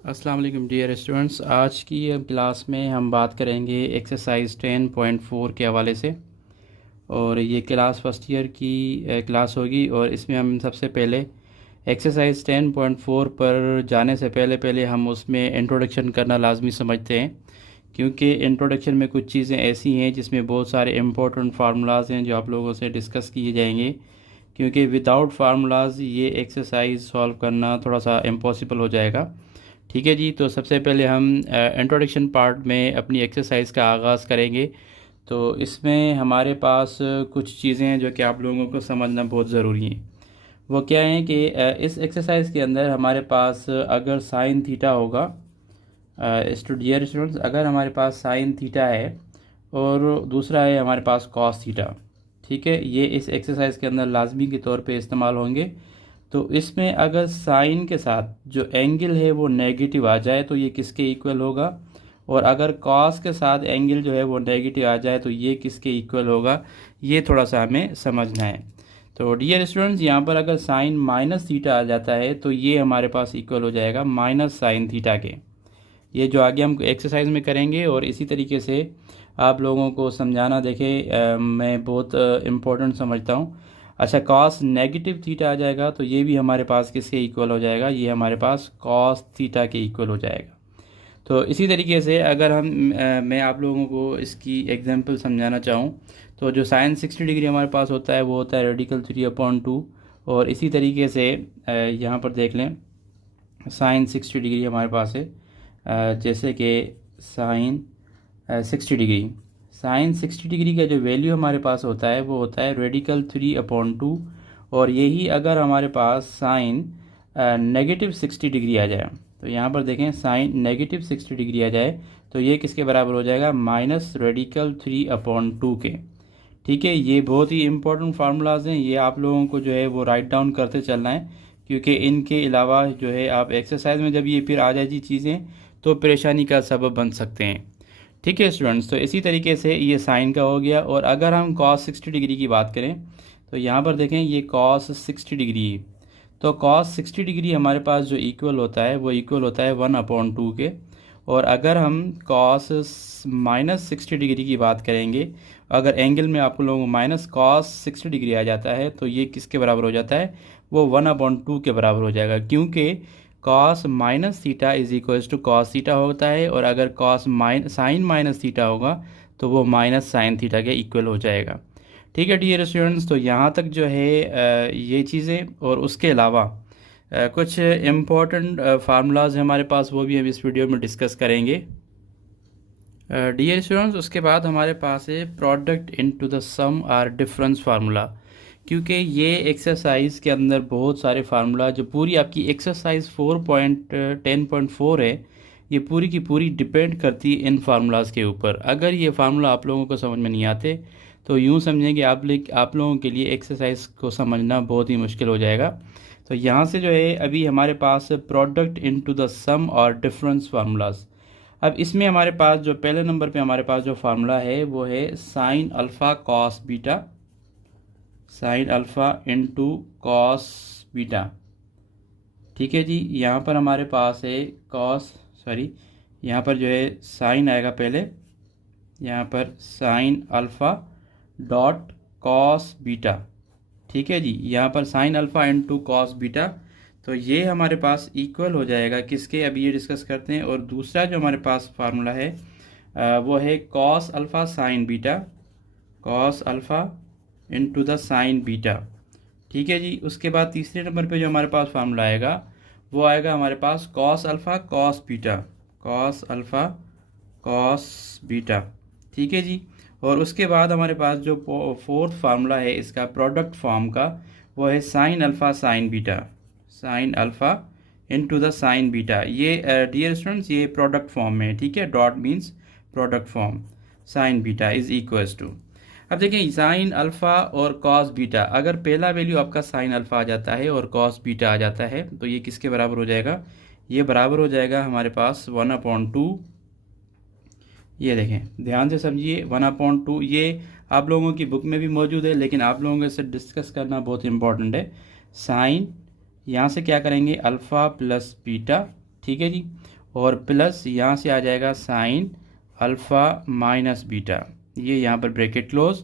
अस्सलाम वालेकुम dear students. आज की क्लास में हम बात करेंगे एक्सरसाइज 10.4 के हवाले से। और ये क्लास फर्स्ट ईयर की क्लास होगी और इसमें हम सबसे पहले एक्सरसाइज 10.4 पर जाने से पहले हम उसमें इंट्रोडक्शन करना लाजमी समझते हैं, क्योंकि इंट्रोडक्शन में कुछ चीज़ें ऐसी हैं जिसमें बहुत सारे इम्पोर्टेंट फार्मूलाज हैं जो आप लोगों से डिस्कस किए जाएंगे, क्योंकि विदाउट फार्मूलाज ये एक्सरसाइज सॉल्व करना थोड़ा सा इम्पॉसिबल हो जाएगा। ठीक है जी। तो सबसे पहले हम इंट्रोडक्शन पार्ट में अपनी एक्सरसाइज का आगाज़ करेंगे। तो इसमें हमारे पास कुछ चीज़ें हैं जो कि आप लोगों को समझना बहुत ज़रूरी हैं। वो क्या है कि इस एक्सरसाइज के अंदर हमारे पास अगर साइन थीटा होगा, डियर स्टूडेंट्स, अगर हमारे पास साइन थीटा है और दूसरा है हमारे पास कॉस थीटा, ठीक है, ये इस एक्सरसाइज के अंदर लाजमी के तौर पे इस्तेमाल होंगे। तो इसमें अगर साइन के साथ जो एंगल है वो नेगेटिव आ जाए तो ये किसके इक्वल होगा, और अगर कॉस के साथ एंगल जो है वो नेगेटिव आ जाए तो ये किसके इक्वल होगा, ये थोड़ा सा हमें समझना है। तो डियर स्टूडेंट्स, यहाँ पर अगर साइन माइनस थीटा आ जाता है तो ये हमारे पास इक्वल हो जाएगा माइनस साइन थीटा के। ये जो आगे हम एक्सरसाइज में करेंगे और इसी तरीके से आप लोगों को समझाना, देखें मैं बहुत इम्पोर्टेंट समझता हूँ। अच्छा, कॉस नेगेटिव थीटा आ जाएगा तो ये भी हमारे पास किसके इक्वल हो जाएगा, ये हमारे पास कॉस थीटा के इक्वल हो जाएगा। तो इसी तरीके से अगर मैं आप लोगों को इसकी एग्जांपल समझाना चाहूँ तो जो साइन 60 डिग्री हमारे पास होता है वो होता है रेडिकल 3/2। और इसी तरीके से यहाँ पर देख लें, साइन 60 डिग्री हमारे पास है, जैसे कि साइन 60 डिग्री, साइन 60 डिग्री का जो वैल्यू हमारे पास होता है वो होता है रेडिकल 3/2। और यही अगर हमारे पास साइन नेगेटिव 60 डिग्री आ जाए, तो यहाँ पर देखें साइन नेगेटिव 60 डिग्री आ जाए तो ये किसके बराबर हो जाएगा, माइनस रेडिकल 3/2 के। ठीक है, ये बहुत ही इंपॉर्टेंट फार्मूलाज हैं, ये आप लोगों को जो है वो राइट डाउन करते चलना है, क्योंकि इनके अलावा जो है आप एक्सरसाइज में जब ये फिर आ जाए चीज़ें तो परेशानी का सबब बन सकते हैं। ठीक है स्टूडेंट्स, तो इसी तरीके से ये साइन का हो गया। और अगर हम कॉस 60 डिग्री की बात करें तो यहाँ पर देखें ये कॉस 60 डिग्री, तो कॉस 60 डिग्री हमारे पास जो इक्वल होता है वो इक्वल होता है 1/2 के। और अगर हम कॉस माइनस 60 डिग्री की बात करेंगे, अगर एंगल में आप लोगों को माइनस कॉस 60 डिग्री आ जाता है तो ये किसके बराबर हो जाता है, वो 1/2 के बराबर हो जाएगा, क्योंकि cos minus theta is equals to cos theta होता है। और अगर कॉस साइन माइनस थीटा होगा तो वो माइनस साइन थीटा के इक्वल हो जाएगा। ठीक है डियर स्टूडेंट्स, तो यहाँ तक जो है ये चीज़ें, और उसके अलावा कुछ इम्पोर्टेंट फार्मूलाज हमारे पास, वो भी हम इस वीडियो में डिस्कस करेंगे। डियर स्टूडेंट्स, उसके बाद हमारे पास है product into the sum or difference formula, क्योंकि ये एक्सरसाइज के अंदर बहुत सारे फार्मूला, जो पूरी आपकी एक्सरसाइज 4.10.4 है, ये पूरी की पूरी डिपेंड करती है इन फार्मूलाज के ऊपर। अगर ये फार्मूला आप लोगों को समझ में नहीं आते तो यूँ समझें कि आप लोगों के लिए एक्सरसाइज को समझना बहुत ही मुश्किल हो जाएगा। तो यहाँ से जो है अभी हमारे पास प्रोडक्ट इनटू द सम और डिफरेंस फार्मूलाज। अब इसमें हमारे पास जो पहले नंबर पे हमारे पास जो फार्मूला है वो है sine alpha cos beta, sine alpha into cos beta. ठीक है जी, यहाँ पर हमारे पास है यहाँ पर जो है साइन आएगा पहले, यहाँ पर sine alpha dot cos beta. ठीक है जी, यहाँ पर sine alpha into cos beta, तो ये हमारे पास इक्वल हो जाएगा किसके, अभी ये डिस्कस करते हैं। और दूसरा जो हमारे पास फार्मूला है वो है cos alpha sine beta, cos alpha into the sine beta. ठीक है जी, उसके बाद तीसरे नंबर पे जो हमारे पास फार्मूला आएगा वो आएगा हमारे पास cos alpha cos beta, cos alpha cos beta. ठीक है जी, और उसके बाद हमारे पास जो फोर्थ फार्मूला है इसका प्रोडक्ट फॉर्म का, वो है sine alpha sine beta, sine alpha into the sine beta. ये डियर स्टूडेंट्स ये प्रोडक्ट फॉर्म में है, ठीक है, dot means product form, sine beta is equals to. अब देखिए साइन अल्फ़ा और कॉस बीटा, अगर पहला वैल्यू आपका साइन अल्फ़ा आ जाता है और कॉस बीटा आ जाता है तो ये किसके बराबर हो जाएगा, ये बराबर हो जाएगा हमारे पास 1/2। ये देखें ध्यान से समझिए, 1/2 ये आप लोगों की बुक में भी मौजूद है, लेकिन आप लोगों से डिस्कस करना बहुत इंपॉर्टेंट है। साइन यहाँ से क्या करेंगे, अल्फ़ा प्लस बीटा ठीक है जी। और प्लस यहाँ से आ जाएगा साइन अल्फ़ा माइनस बीटा, ये यहाँ पर ब्रैकेट क्लोज।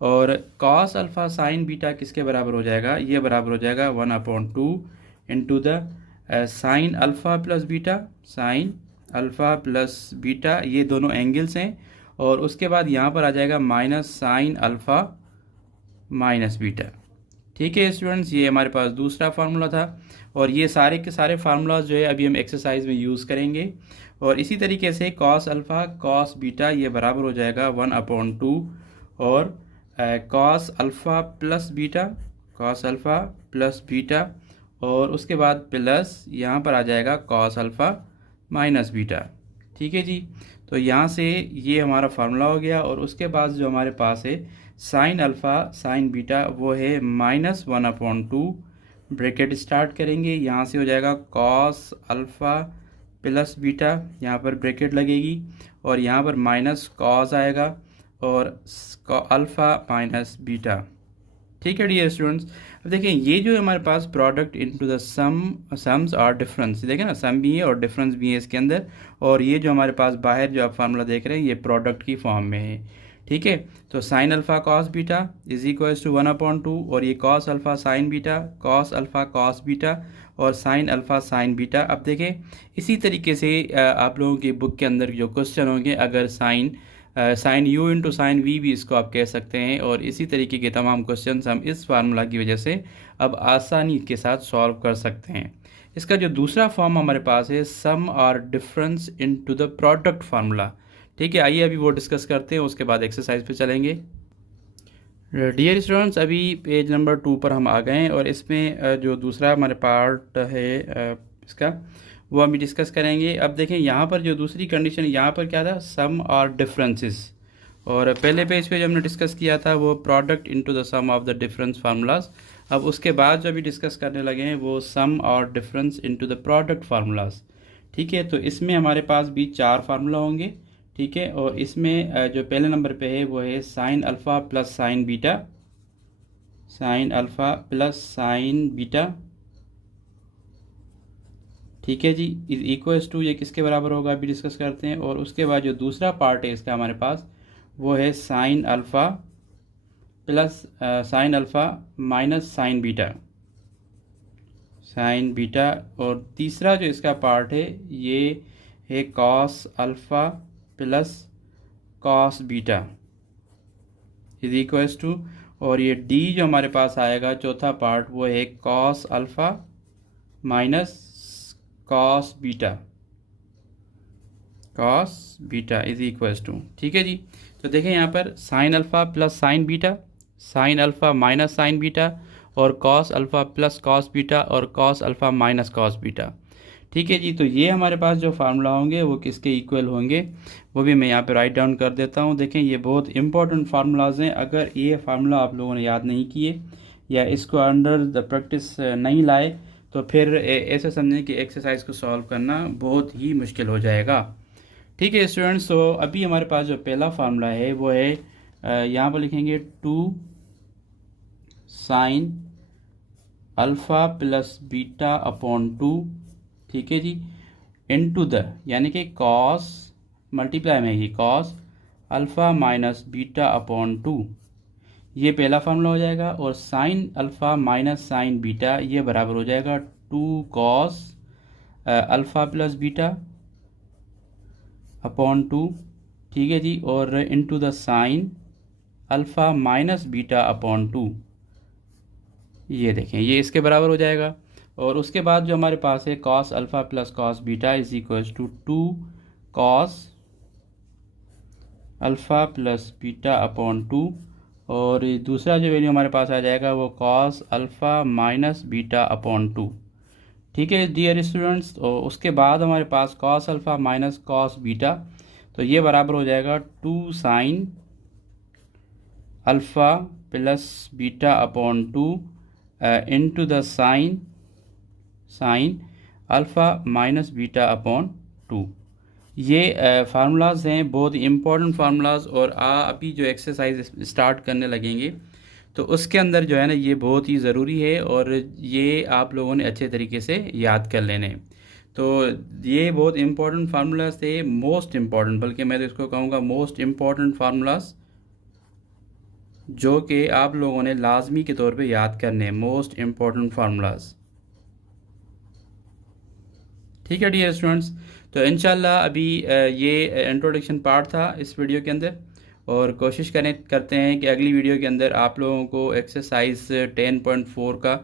और कॉस अल्फ़ा साइन बीटा किसके बराबर हो जाएगा, ये बराबर हो जाएगा 1/2 into the sine alpha plus beta, sine alpha plus beta, ये दोनों एंगल्स हैं। और उसके बाद यहाँ पर आ जाएगा minus sign alpha minus beta. ठीक है स्टूडेंट्स, ये हमारे पास दूसरा फार्मूला था। और ये सारे के सारे फार्मूलाज जो है अभी हम एक्सरसाइज में यूज़ करेंगे। और इसी तरीके से कॉस अल्फ़ा कॉस बीटा ये बराबर हो जाएगा 1/2 और cos alpha plus beta, cos alpha plus beta, और उसके बाद प्लस यहाँ पर आ जाएगा कॉस अल्फ़ा माइनस बीटा। ठीक है जी, तो यहाँ से ये हमारा फार्मूला हो गया। और उसके बाद जो हमारे पास है साइन अल्फ़ा साइन बीटा, वो है -1/2, ब्रैकेट स्टार्ट करेंगे, यहाँ से हो जाएगा कॉस अल्फ़ा प्लस बीटा, यहाँ पर ब्रैकेट लगेगी और यहाँ पर माइनस कॉस आएगा और अल्फ़ा माइनस बीटा। ठीक है डियर स्टूडेंट्स, अब देखें ये जो हमारे पास प्रोडक्ट इनटू द सम्स और डिफरेंस, देखें ना सम भी है और डिफरेंस भी है इसके अंदर। और ये जो हमारे पास बाहर जो आप फार्मूला देख रहे हैं ये प्रोडक्ट की फॉर्म में है। ठीक है, तो sine alpha cos beta is equals to 1/2 और ये cos alpha sine beta, cos alpha cos beta और साइन अल्फ़ा साइन बीटा। अब देखें इसी तरीके से आप लोगों की बुक के अंदर जो क्वेश्चन होंगे, अगर sine u into sine V भी इसको आप कह सकते हैं। और इसी तरीके के तमाम क्वेश्चन हम इस फार्मूला की वजह से अब आसानी के साथ सॉल्व कर सकते हैं। इसका जो दूसरा फॉर्म हमारे पास है सम और difference into the product formula. ठीक है, आइए अभी वो डिस्कस करते हैं, उसके बाद एक्सरसाइज पे चलेंगे। डियर स्टूडेंट्स, अभी पेज नंबर 2 पर हम आ गए हैं और इसमें जो दूसरा हमारे पार्ट है इसका वो हम डिस्कस करेंगे। अब देखें यहाँ पर जो दूसरी कंडीशन यहाँ पर क्या था, सम और डिफरेंसेस। और पहले पेज पे जो हमने डिस्कस किया था वो product into the sum of the difference formulas. अब उसके बाद जो अभी डिस्कस करने लगे हैं वो सम और difference into the product formulas. ठीक है, तो इसमें हमारे पास भी 4 फार्मूला होंगे। ठीक है, और इसमें जो पहले नंबर पे है वो है sine alpha plus sine beta, sine alpha plus sine beta. ठीक है जी, इज इक्वल्स टू, ये किसके बराबर होगा अभी डिस्कस करते हैं। और उसके बाद जो दूसरा पार्ट है इसका हमारे पास वो है sine alpha plus sine alpha minus sine beta, sine beta. और तीसरा जो इसका पार्ट है ये है cos alpha plus cos beta is equals to, और ये डी जो हमारे पास आएगा चौथा पार्ट वो है cos alpha minus cos beta, cos beta is equals to. ठीक है जी, तो देखें यहाँ पर sine alpha plus sine beta, sine alpha minus sine beta और cos alpha plus cos beta और cos alpha minus cos beta. ठीक है जी, तो ये हमारे पास जो फार्मूला होंगे वो किसके इक्वल होंगे वो भी मैं यहाँ पे राइट डाउन कर देता हूँ। देखें ये बहुत इंपॉर्टेंट फार्मूलाज हैं, अगर ये फार्मूला आप लोगों ने याद नहीं किए या इसको अंडर द प्रैक्टिस नहीं लाए तो फिर ऐसे समझें कि एक्सरसाइज को सॉल्व करना बहुत ही मुश्किल हो जाएगा। ठीक है स्टूडेंट्स, तो अभी हमारे पास जो पहला फार्मूला है वो है यहाँ पर लिखेंगे 2 sine alpha plus beta upon 2। ठीक है जी, इनटू द, यानी कि कॉस मल्टीप्लाई में ही cos alpha minus beta upon 2, ये पहला फार्मूला हो जाएगा। और sine alpha minus sine beta ये बराबर हो जाएगा 2 cos alpha plus beta upon 2। ठीक है जी, और into the sine alpha minus beta upon 2, ये देखें ये इसके बराबर हो जाएगा। और उसके बाद जो हमारे पास है cos alpha plus cos beta is equals to 2 cos alpha plus beta upon 2। और दूसरा जो वैल्यू हमारे पास आ जाएगा वो cos alpha minus beta upon 2। ठीक है डियर स्टूडेंट्स, तो उसके बाद हमारे पास cos alpha minus cos beta, तो ये बराबर हो जाएगा 2 sine alpha plus beta upon 2 into the sine alpha minus beta upon 2। ये फार्मूलाज हैं, बहुत ही इंपॉर्टेंट फार्मूलाज। और अभी जो एक्सरसाइज स्टार्ट करने लगेंगे तो उसके अंदर जो है ना ये बहुत ही ज़रूरी है और ये आप लोगों ने अच्छे तरीके से याद कर लेने। तो ये बहुत इंपॉर्टेंट फार्मूलाज थे, मोस्ट इम्पॉर्टेंट, बल्कि मैं तो इसको कहूँगा मोस्ट इम्पॉर्टेंट फार्मूलाज, जो कि आप लोगों ने लाजमी के तौर पे याद करने हैं, मोस्ट इम्पॉर्टेंट फार्मूलाज। ठीक है डियर स्टूडेंट्स, तो इंशाल्लाह अभी ये इंट्रोडक्शन पार्ट था इस वीडियो के अंदर, और कोशिश करते हैं कि अगली वीडियो के अंदर आप लोगों को एक्सरसाइज 10.4 का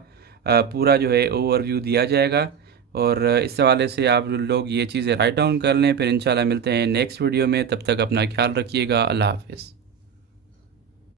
पूरा जो है ओवरव्यू दिया जाएगा, और इस हवाले से आप लोग ये चीज़ें राइट डाउन कर लें। फिर इंशाल्लाह मिलते हैं नेक्स्ट वीडियो में, तब तक अपना ख्याल रखिएगा। अल्लाह हाफिज़।